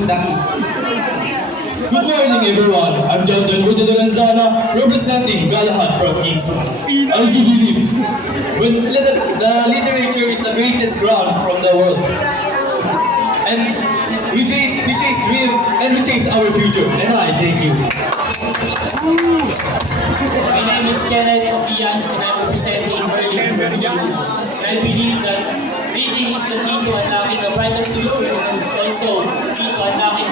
Daki. Good morning, everyone. I'm John Donwood de Lanzana, representing Galahad from Kingston. As you believe, when the literature is the greatest ground from the world. And we chase dream, and we chase our future. And I thank you. My name is Kenneth Opias and I'm representing Berlin. I believe that reading is the key to unlocking a brighter future and also key to unlocking